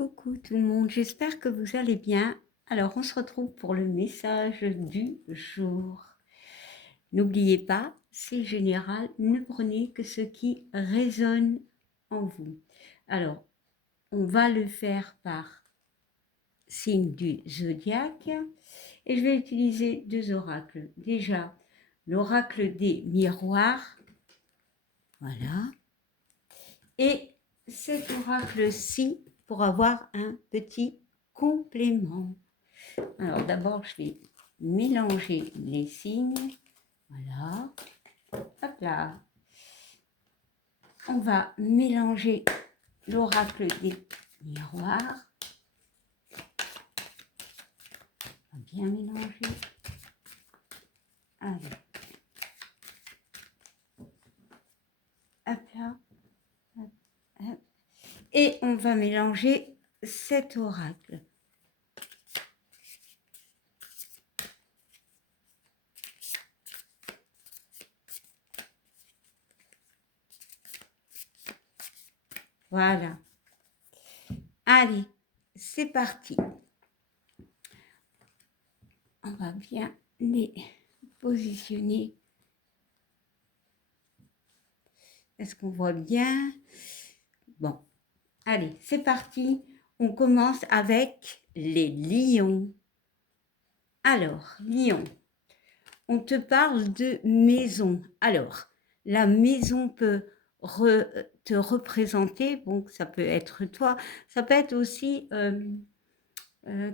Coucou tout le monde, j'espère que vous allez bien. Alors, on se retrouve pour le message du jour. N'oubliez pas, c'est général, ne prenez que ce qui résonne en vous. Alors, on va le faire par signe du zodiaque et je vais utiliser deux oracles. Déjà, l'oracle des miroirs, voilà, et cet oracle-ci pour avoir un petit complément. Alors d'abord, je vais mélanger les signes. Voilà. Hop là. On va mélanger l'oracle des miroirs. On va bien mélanger. Allez. Hop là. Hop, hop. Et on va mélanger cet oracle. Voilà. Allez, c'est parti. On va bien les positionner. Est-ce qu'on voit bien? Bon, allez, c'est parti. On commence avec les lions. Alors, lion, on te parle de maison. Alors, la maison peut te représenter, bon, ça peut être toi, ça peut être aussi,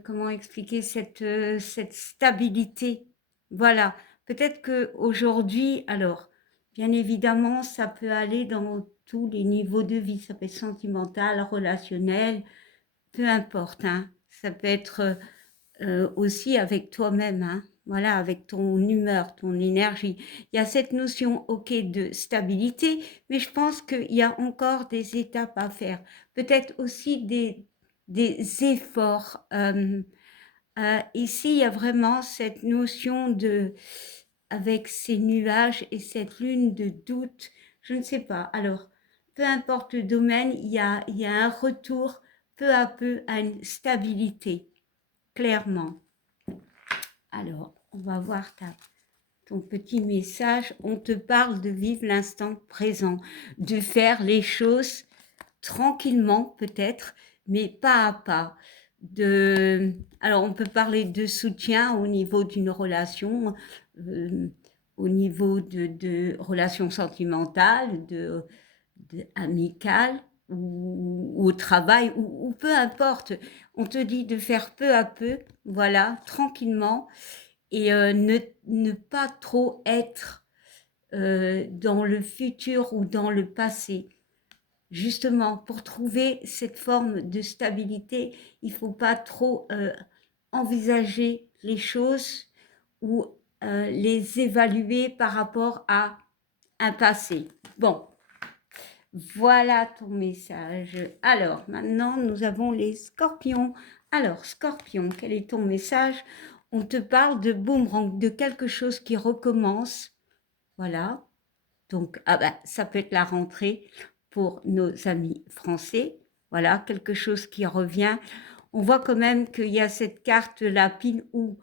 comment expliquer, cette stabilité. Voilà, peut-être qu'aujourd'hui, alors, bien évidemment, ça peut aller dans tous les niveaux de vie, ça peut être sentimental, relationnel, peu importe, hein. Ça peut être aussi avec toi-même, hein. Voilà, avec ton humeur, ton énergie. Il y a cette notion, ok, de stabilité, mais je pense qu'il y a encore des étapes à faire. Peut-être aussi des efforts. Ici, il y a vraiment cette notion de, avec ces nuages et cette lune de doute, je ne sais pas. Alors, peu importe le domaine, il y a un retour peu à peu à une stabilité, clairement. Alors, on va voir ton petit message. On te parle de vivre l'instant présent, de faire les choses tranquillement peut-être, mais pas à pas. Alors, on peut parler de soutien au niveau d'une relation, euh, au niveau de relations sentimentales, amicales, ou au travail, ou peu importe. On te dit de faire peu à peu, voilà, tranquillement, et ne pas trop être dans le futur ou dans le passé. Justement, pour trouver cette forme de stabilité, il ne faut pas trop envisager les choses ou les évaluer par rapport à un passé. Bon, voilà ton message. Alors, maintenant, nous avons les scorpions. Alors, scorpion, quel est ton message? On te parle de boomerang, de quelque chose qui recommence. Voilà. Donc, ah ben, ça peut être la rentrée pour nos amis français. Voilà, quelque chose qui revient. On voit quand même qu'il y a cette carte, la pile, où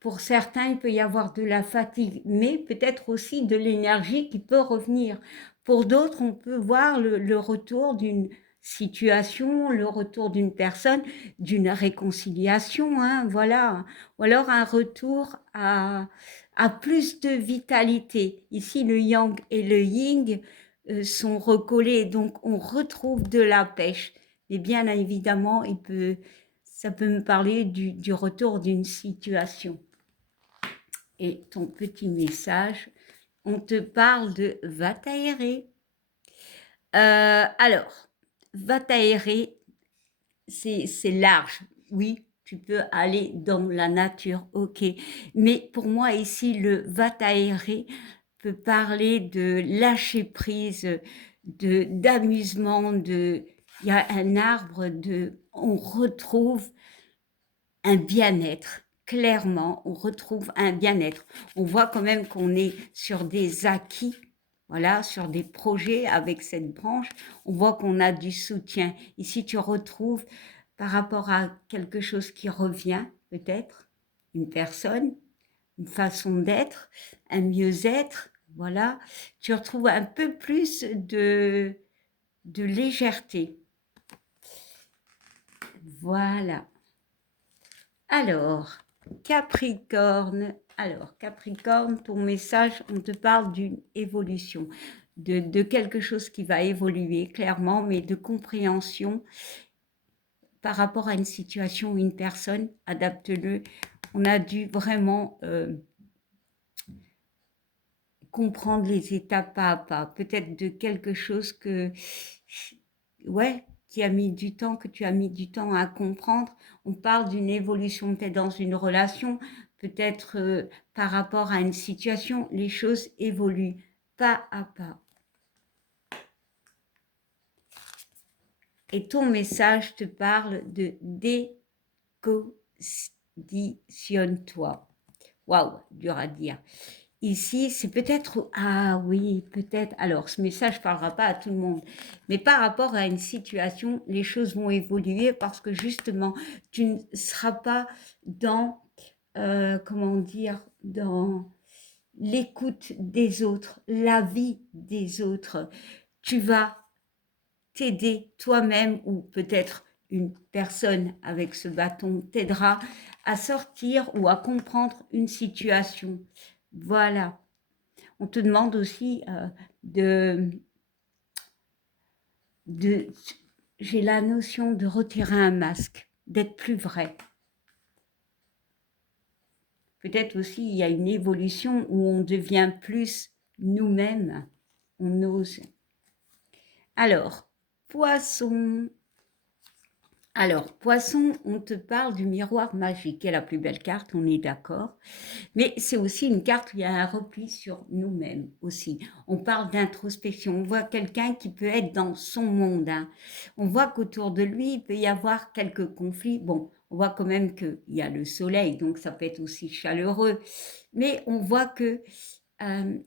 pour certains, il peut y avoir de la fatigue, mais peut-être aussi de l'énergie qui peut revenir. Pour d'autres, on peut voir le retour d'une situation, le retour d'une personne, d'une réconciliation, hein, voilà. Ou alors un retour à plus de vitalité. Ici, le yang et le yin sont recollés, donc on retrouve de la pêche. Mais bien évidemment, ça peut me parler du retour d'une situation. Et ton petit message, on te parle de va t'aérer. Alors, va t'aérer, c'est large, oui, tu peux aller dans la nature, ok. Mais pour moi ici, le va t'aérer peut parler de lâcher prise, d'amusement, il y a un arbre on retrouve un bien-être. Clairement, on retrouve un bien-être. On voit quand même qu'on est sur des acquis, Voilà, sur des projets avec cette branche, on voit qu'on a du soutien. Ici, tu retrouves par rapport à quelque chose qui revient, peut-être, une personne, une façon d'être, un mieux-être, voilà. Tu retrouves un peu plus de légèreté. Voilà. Alors, Capricorne. Alors, Capricorne, ton message, on te parle d'une évolution, de quelque chose qui va évoluer clairement, mais de compréhension par rapport à une situation ou une personne, adapte-le. On a dû vraiment comprendre les étapes pas à pas, peut-être de quelque chose que, ouais, qui a mis du temps, que tu as mis du temps à comprendre. On parle d'une évolution peut-être dans une relation, peut-être par rapport à une situation, les choses évoluent pas à pas. Et ton message te parle de déconditionne-toi. Waouh, dur à dire. Ici, c'est peut-être, ah oui, peut-être, alors ce message ne parlera pas à tout le monde, mais par rapport à une situation, les choses vont évoluer parce que justement, tu ne seras pas dans, comment dire, dans l'écoute des autres, l'avis des autres. Tu vas t'aider toi-même ou peut-être une personne avec ce bâton t'aidera à sortir ou à comprendre une situation. Voilà. On te demande aussi j'ai la notion de retirer un masque, d'être plus vrai. Peut-être aussi il y a une évolution où on devient plus nous-mêmes, on ose. Alors, Poisson. Alors, Poisson, on te parle du miroir magique, qui est la plus belle carte, on est d'accord. Mais c'est aussi une carte où il y a un repli sur nous-mêmes aussi. On parle d'introspection. On voit quelqu'un qui peut être dans son monde. Hein. On voit qu'autour de lui, il peut y avoir quelques conflits. Bon, on voit quand même qu'il y a le soleil, donc ça peut être aussi chaleureux. Mais on voit que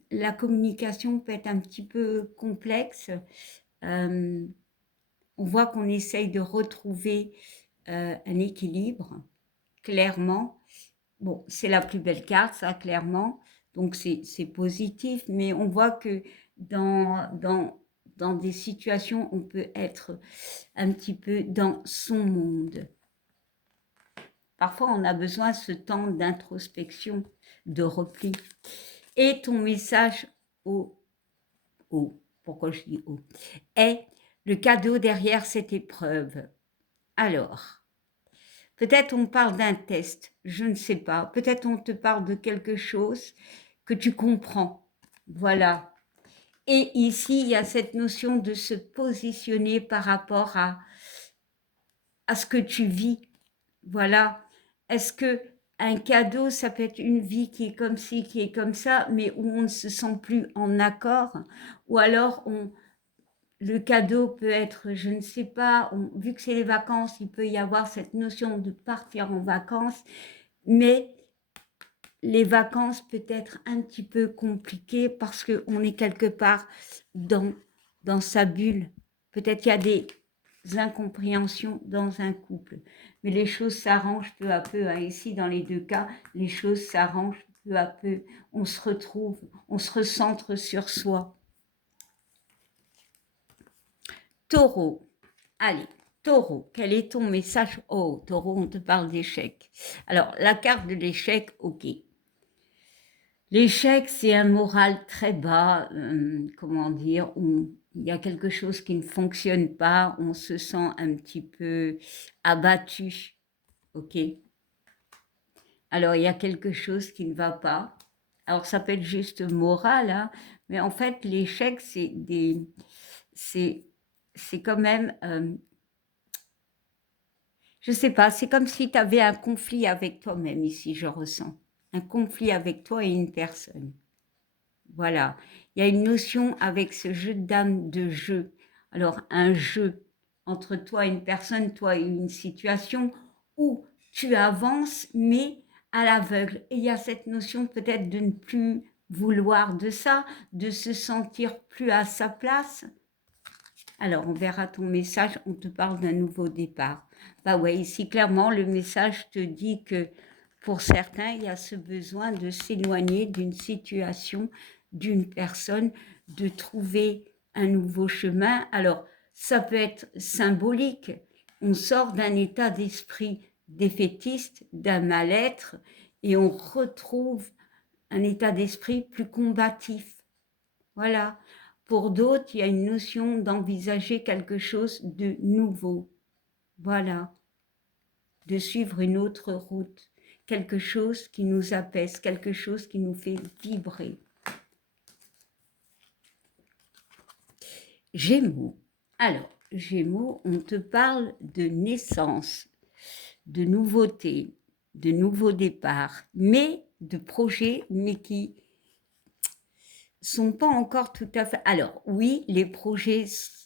la communication peut être un petit peu complexe. On voit qu'on essaye de retrouver un équilibre, clairement. Bon, c'est la plus belle carte, ça, clairement. Donc, c'est positif, mais on voit que dans des situations, on peut être un petit peu dans son monde. Parfois, on a besoin de ce temps d'introspection, de repli. Et ton message pourquoi je dis est le cadeau derrière cette épreuve. Alors, peut-être on parle d'un test, je ne sais pas. Peut-être on te parle de quelque chose que tu comprends. Voilà. Et ici, il y a cette notion de se positionner par rapport à ce que tu vis. Voilà. Est-ce que un cadeau, ça peut être une vie qui est comme ci, qui est comme ça, mais où on ne se sent plus en accord, ou alors le cadeau peut être, je ne sais pas, vu que c'est les vacances, il peut y avoir cette notion de partir en vacances, mais les vacances peut être un petit peu compliquées parce qu'on est quelque part dans sa bulle. Peut-être qu'il y a des incompréhensions dans un couple, mais les choses s'arrangent peu à peu. Hein. Ici, dans les deux cas, les choses s'arrangent peu à peu. On se retrouve, on se recentre sur soi. Taureau. Allez, Taureau, quel est ton message? Oh, Taureau, on te parle d'échec. Alors, la carte de l'échec, ok. L'échec, c'est un moral très bas, comment dire, où il y a quelque chose qui ne fonctionne pas, on se sent un petit peu abattu, ok? Alors, il y a quelque chose qui ne va pas. Alors, ça peut être juste moral, hein, mais en fait, l'échec, c'est quand même, je sais pas, c'est comme si tu avais un conflit avec toi-même ici, je ressens. Un conflit avec toi et une personne. Voilà. Il y a une notion avec ce jeu d'âme de jeu. Alors, un jeu entre toi et une personne, toi et une situation où tu avances, mais à l'aveugle. Et il y a cette notion peut-être de ne plus vouloir de ça, de se sentir plus à sa place. Alors, on verra ton message, on te parle d'un nouveau départ. Bah ouais, ici, clairement, le message te dit que pour certains, il y a ce besoin de s'éloigner d'une situation, d'une personne, de trouver un nouveau chemin. Alors, ça peut être symbolique. On sort d'un état d'esprit défaitiste, d'un mal-être, et on retrouve un état d'esprit plus combatif. Voilà. Pour d'autres, il y a une notion d'envisager quelque chose de nouveau. Voilà. De suivre une autre route. Quelque chose qui nous apaise, quelque chose qui nous fait vibrer. Gémeaux. Alors, Gémeaux, on te parle de naissance, de nouveauté, de nouveaux départs, mais de projets, mais qui sont pas encore tout à fait... Alors, oui, les projets,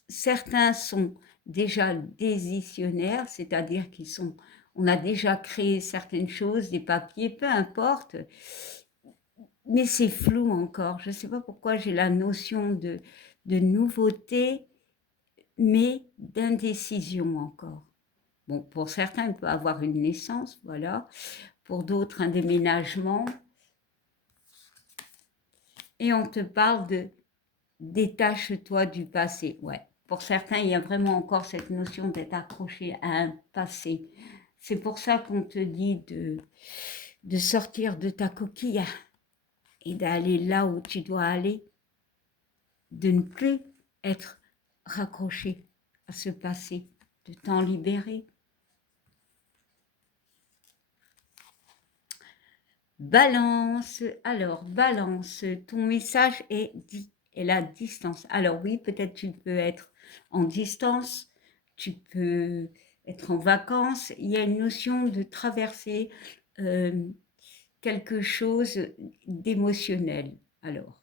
certains sont déjà décisionnaires, c'est-à-dire qu'ils sont... On a déjà créé certaines choses, des papiers, peu importe, mais c'est flou encore. Je ne sais pas pourquoi j'ai la notion de nouveauté, mais d'indécision encore. Bon, pour certains, il peut avoir une naissance, voilà. Pour d'autres, un déménagement. Et on te parle de détache-toi du passé. Ouais. Pour certains, il y a vraiment encore cette notion d'être accroché à un passé. C'est pour ça qu'on te dit de sortir de ta coquille et d'aller là où tu dois aller, de ne plus être raccroché à ce passé, de t'en libérer. Balance, alors Balance, ton message est la distance. Alors oui, peut-être tu peux être en distance, tu peux être en vacances. Il y a une notion de traverser quelque chose d'émotionnel. Alors,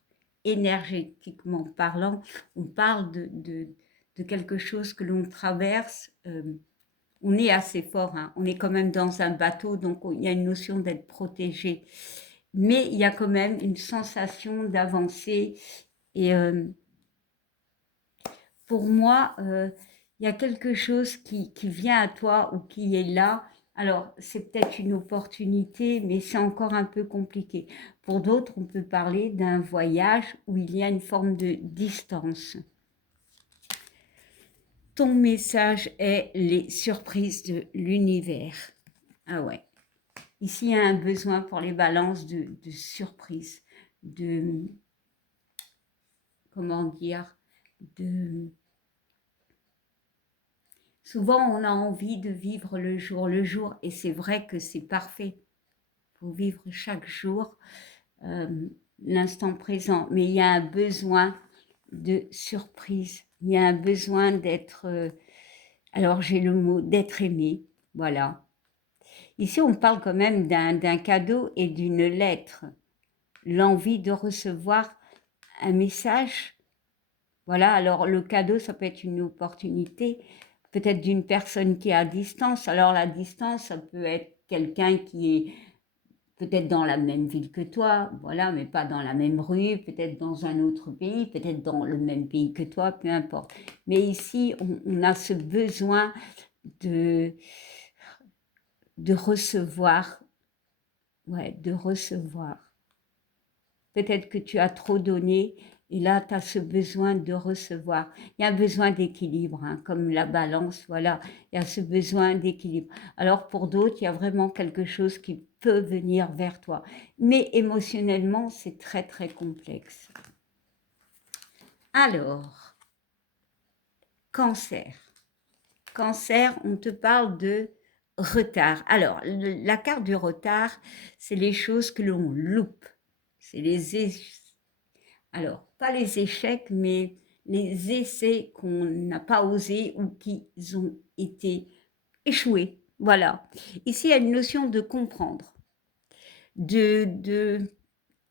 énergétiquement parlant, on parle de quelque chose que l'on traverse. On est assez fort, hein. On est quand même dans un bateau, donc il y a une notion d'être protégé. Mais il y a quand même une sensation d'avancer. Et pour moi, il y a quelque chose qui vient à toi ou qui est là. Alors, c'est peut-être une opportunité, mais c'est encore un peu compliqué. Pour d'autres, on peut parler d'un voyage où il y a une forme de distance. Ton message est les surprises de l'univers. Ah ouais. Ici, il y a un besoin pour les balances de surprise, de, comment dire, de... Souvent, on a envie de vivre le jour, et c'est vrai que c'est parfait. Il faut vivre chaque jour l'instant présent, mais il y a un besoin de surprise. Il y a un besoin d'être, alors j'ai le mot, d'être aimé, voilà. Ici, on parle quand même d'un cadeau et d'une lettre. L'envie de recevoir un message. Voilà, alors le cadeau, ça peut être une opportunité, peut-être d'une personne qui est à distance. Alors la distance, ça peut être quelqu'un qui est peut-être dans la même ville que toi, voilà, mais pas dans la même rue, peut-être dans un autre pays, peut-être dans le même pays que toi, peu importe. Mais ici, on a ce besoin de recevoir, ouais, de recevoir. Peut-être que tu as trop donné et là, tu as ce besoin de recevoir. Il y a un besoin d'équilibre, hein, comme la balance, voilà. Il y a ce besoin d'équilibre. Alors, pour d'autres, il y a vraiment quelque chose qui peut venir vers toi. Mais émotionnellement, c'est très, très complexe. Alors, Cancer. Cancer, on te parle de retard. Alors, la carte du retard, c'est les choses que l'on loupe. C'est alors, pas les échecs, mais les essais qu'on n'a pas osés ou qui ont été échoués. Voilà. Ici, il y a une notion de comprendre, de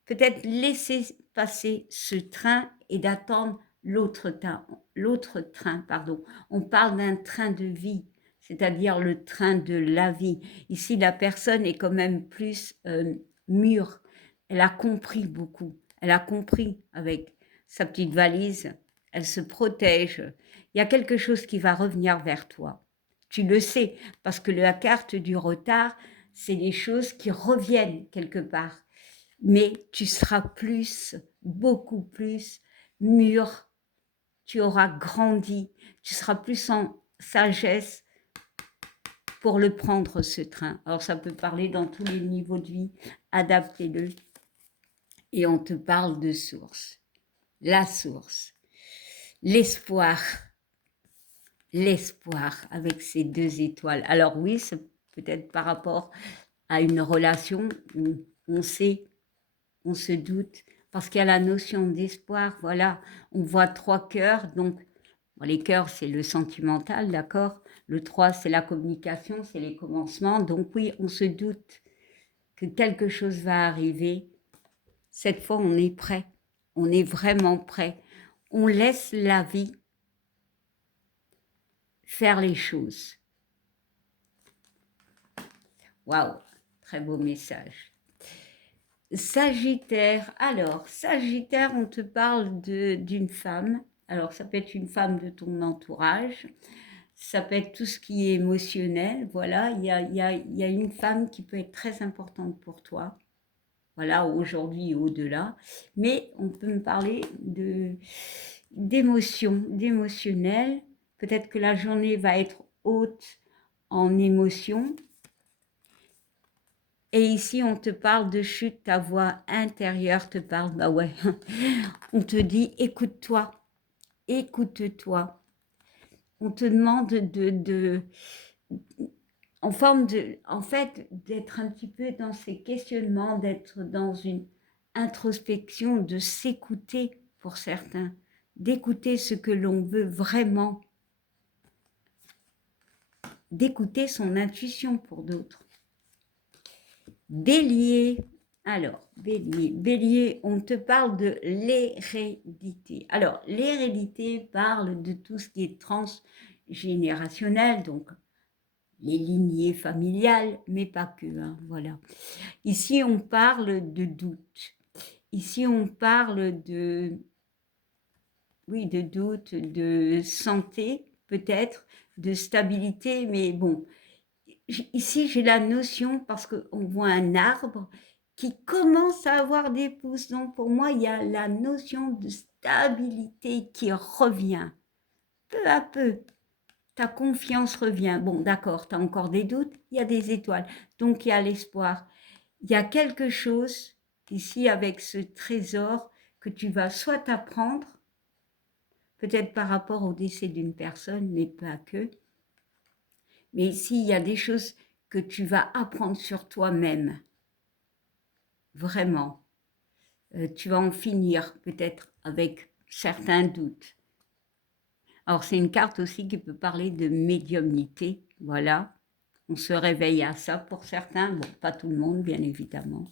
peut-être laisser passer ce train et d'attendre l'autre train, pardon. On parle d'un train de vie, c'est-à-dire le train de la vie. Ici, la personne est quand même plus mûre. Elle a compris beaucoup. Elle a compris avec sa petite valise, elle se protège. Il y a quelque chose qui va revenir vers toi. Tu le sais, parce que la carte du retard, c'est les choses qui reviennent quelque part. Mais tu seras plus, beaucoup plus mûr, tu auras grandi, tu seras plus en sagesse pour le prendre, ce train. Alors, ça peut parler dans tous les niveaux de vie, adaptez-le. Et on te parle de source, la source, l'espoir, l'espoir avec ces 2 étoiles. Alors oui, c'est peut-être par rapport à une relation où on sait, on se doute, parce qu'il y a la notion d'espoir, voilà, on voit 3 cœurs, donc bon, les cœurs c'est le sentimental, d'accord, le 3 c'est la communication, c'est les commencements, donc oui, on se doute que quelque chose va arriver. Cette fois, on est prêt, on est vraiment prêt, on laisse la vie faire les choses. Waouh, très beau message. Sagittaire, alors, Sagittaire, on te parle d'une femme. Alors, ça peut être une femme de ton entourage, ça peut être tout ce qui est émotionnel. Voilà, il y a une femme qui peut être très importante pour toi. Voilà, aujourd'hui et au-delà. Mais on peut me parler d'émotion, d'émotionnel. Peut-être que la journée va être haute en émotion. Et ici, on te parle de chute, ta voix intérieure te parle, bah ouais, on te dit, écoute-toi, écoute-toi. On te demande en fait, d'être un petit peu dans ces questionnements, d'être dans une introspection, de s'écouter pour certains, d'écouter ce que l'on veut vraiment, d'écouter son intuition pour d'autres. Bélier, alors, Bélier, on te parle de l'hérédité. Alors, l'hérédité parle de tout ce qui est transgénérationnel, donc les lignées familiales, mais pas que, hein, voilà. Ici, on parle de doute. Ici, on parle oui, de doute, de santé, peut-être, de stabilité, mais bon, ici, j'ai la notion, parce qu'on voit un arbre qui commence à avoir des pousses. Donc, pour moi, il y a la notion de stabilité qui revient. Peu à peu, ta confiance revient. Bon, d'accord, tu as encore des doutes, il y a des étoiles. Donc, il y a l'espoir. Il y a quelque chose, ici, avec ce trésor, que tu vas soit apprendre, peut-être par rapport au décès d'une personne, mais pas que. Mais ici, il y a des choses que tu vas apprendre sur toi-même. Vraiment. Tu vas en finir peut-être avec certains doutes. Alors, c'est une carte aussi qui peut parler de médiumnité. Voilà. On se réveille à ça pour certains. Bon, pas tout le monde, bien évidemment.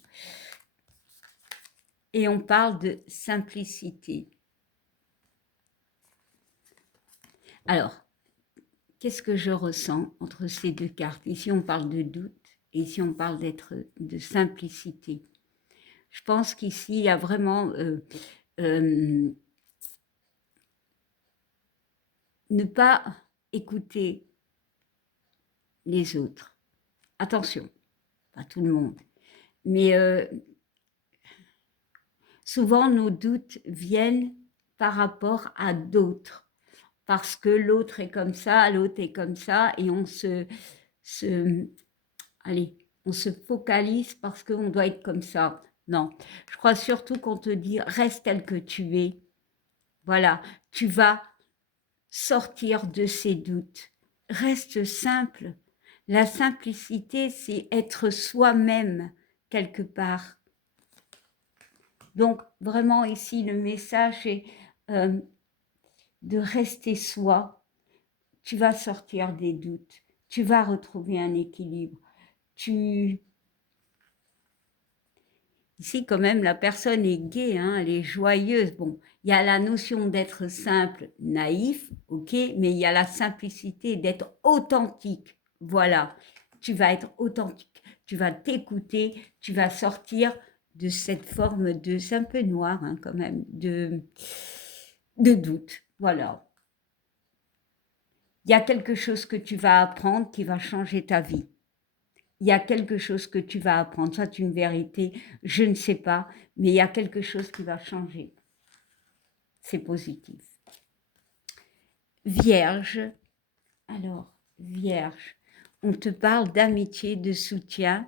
Et on parle de simplicité. Alors, qu'est-ce que je ressens entre ces 2 cartes? Ici, on parle de doute et ici, on parle de simplicité. Je pense qu'ici, il y a vraiment ne pas écouter les autres. Attention, pas tout le monde. Mais souvent, nos doutes viennent par rapport à d'autres. Parce que l'autre est comme ça, l'autre est comme ça, et on on se focalise parce qu'on doit être comme ça. Non, je crois surtout qu'on te dit, reste tel que tu es. Voilà, tu vas sortir de ces doutes. Reste simple. La simplicité, c'est être soi-même quelque part. Donc, vraiment, ici, le message est de rester soi. Tu vas sortir des doutes. Tu vas retrouver un équilibre. Ici, quand même, la personne est gaie, hein, elle est joyeuse. Bon, il y a la notion d'être simple, naïf, ok, mais il y a la simplicité d'être authentique. Voilà, tu vas être authentique, tu vas t'écouter, tu vas sortir de cette forme de, c'est un peu noir hein, quand même, de doute. Voilà. Il y a quelque chose que tu vas apprendre qui va changer ta vie. Il y a quelque chose que tu vas apprendre, soit une vérité, je ne sais pas, mais il y a quelque chose qui va changer. C'est positif. Vierge, alors, Vierge, on te parle d'amitié, de soutien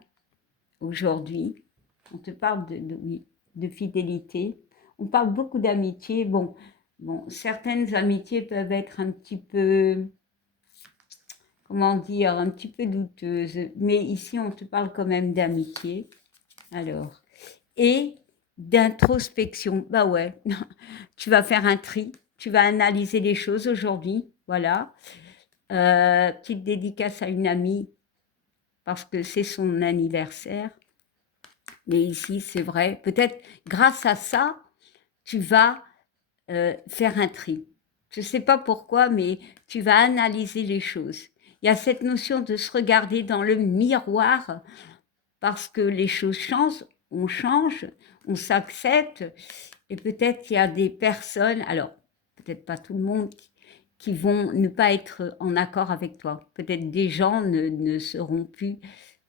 aujourd'hui. On te parle oui, de fidélité. On parle beaucoup d'amitié. Bon, certaines amitiés peuvent être un petit peu, comment dire, un petit peu douteuses. Mais ici, on te parle quand même d'amitié. Alors, et d'introspection. Bah ouais, tu vas faire un tri. Tu vas analyser les choses aujourd'hui. Voilà. Petite dédicace à une amie parce que c'est son anniversaire. Mais ici, c'est vrai, peut-être grâce à ça, tu vas faire un tri. Je ne sais pas pourquoi, mais tu vas analyser les choses. Il y a cette notion de se regarder dans le miroir parce que les choses changent, on s'accepte. Et peut-être il y a des personnes, alors peut-être pas tout le monde, qui vont ne pas être en accord avec toi. Peut-être des gens ne seront plus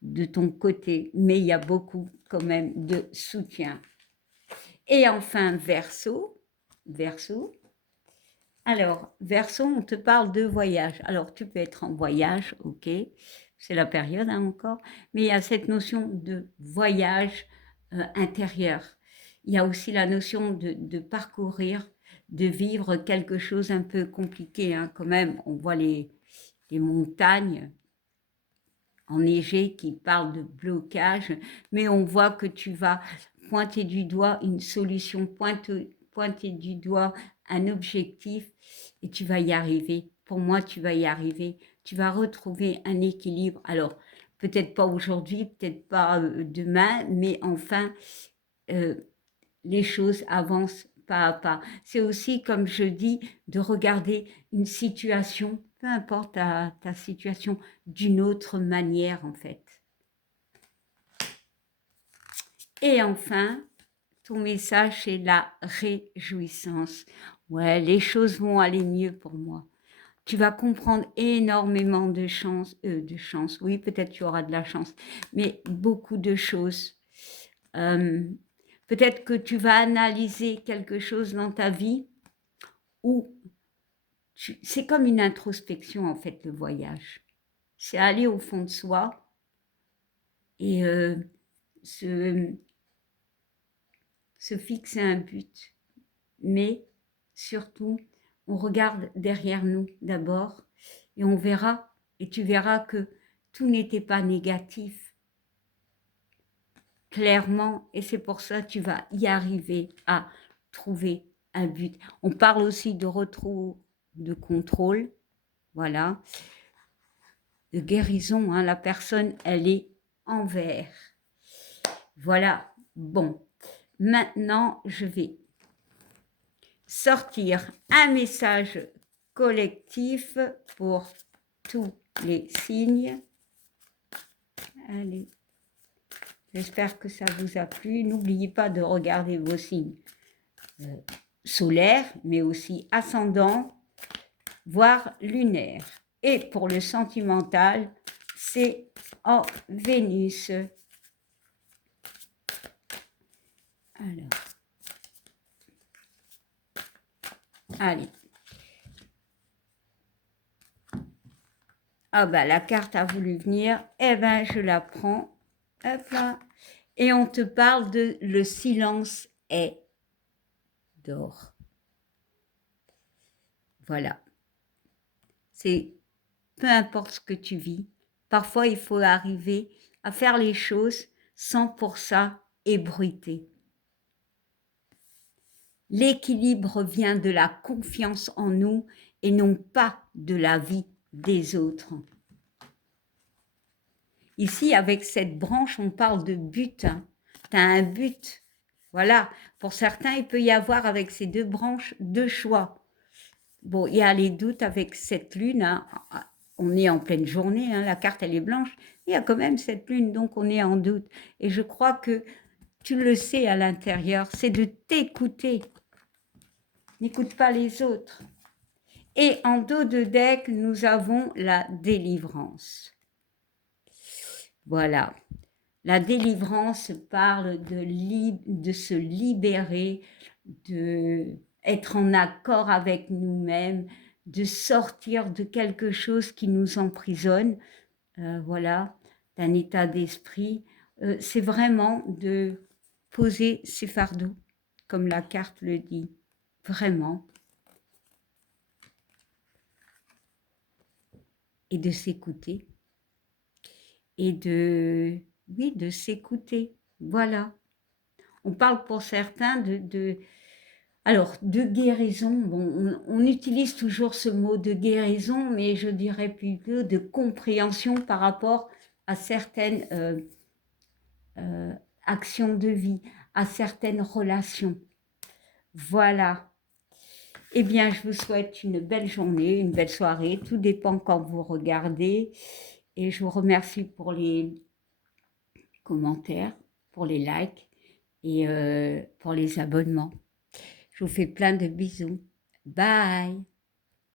de ton côté, mais il y a beaucoup quand même de soutien. Et enfin, Verseau. Alors, Verseau, on te parle de voyage. Alors, tu peux être en voyage, ok, c'est la période hein, encore, mais il y a cette notion de voyage intérieur. Il y a aussi la notion de parcourir, de vivre quelque chose un peu compliqué hein, quand même. On voit les montagnes enneigées qui parlent de blocage, mais on voit que tu vas pointer du doigt une solution, pointer du doigt un objectif et tu vas y arriver. Pour moi, tu vas y arriver. Tu vas retrouver un équilibre. Alors, peut-être pas aujourd'hui, peut-être pas demain, mais enfin, les choses avancent pas à pas. C'est aussi, comme je dis, de regarder une situation, peu importe ta situation, d'une autre manière en fait. Et enfin, ton message, c'est la réjouissance. Ouais, les choses vont aller mieux pour moi. Tu vas comprendre énormément de chance, oui, peut-être tu auras de la chance, mais beaucoup de choses. Peut-être que tu vas analyser quelque chose dans ta vie où c'est comme une introspection en fait, le voyage. C'est aller au fond de soi et se fixer un but. Mais surtout, on regarde derrière nous d'abord et on verra, et tu verras que tout n'était pas négatif, clairement, et c'est pour ça que tu vas y arriver à trouver un but. On parle aussi de retour de contrôle, voilà, de guérison, hein, la personne, elle est en vert. Voilà, bon, maintenant, je vais sortir un message collectif pour tous les signes. Allez, j'espère que ça vous a plu. N'oubliez pas de regarder vos signes solaires, mais aussi ascendants, voire lunaires. Et pour le sentimental, c'est en Vénus. Alors, allez. Ah ben, la carte a voulu venir. Eh ben, je la prends. Hop là. Et on te parle de le silence est d'or. Voilà. C'est peu importe ce que tu vis. Parfois, il faut arriver à faire les choses sans pour ça ébruiter. L'équilibre vient de la confiance en nous et non pas de la vie des autres. Ici, avec cette branche, on parle de but. Hein. Tu as un but. Voilà. Pour certains, il peut y avoir avec ces deux branches deux choix. Bon, il y a les doutes avec cette lune. Hein. On est en pleine journée. Hein. La carte, elle est blanche. Il y a quand même cette lune, donc on est en doute. Et je crois que tu le sais à l'intérieur, c'est de t'écouter. N'écoute pas les autres. Et en dos de deck, nous avons la délivrance. Voilà. La délivrance parle de se libérer, d'être en accord avec nous-mêmes, de sortir de quelque chose qui nous emprisonne, voilà, d'un état d'esprit. C'est vraiment de poser ses fardeaux, comme la carte le dit, vraiment. Et de s'écouter. Et oui, de s'écouter. Voilà. On parle pour certains alors, de guérison. Bon, on utilise toujours ce mot de guérison, mais je dirais plutôt de compréhension par rapport à certaines actions de vie, à certaines relations. Voilà. Eh bien, je vous souhaite une belle journée, une belle soirée. Tout dépend quand vous regardez. Et je vous remercie pour les commentaires, pour les likes et pour les abonnements. Je vous fais plein de bisous. Bye!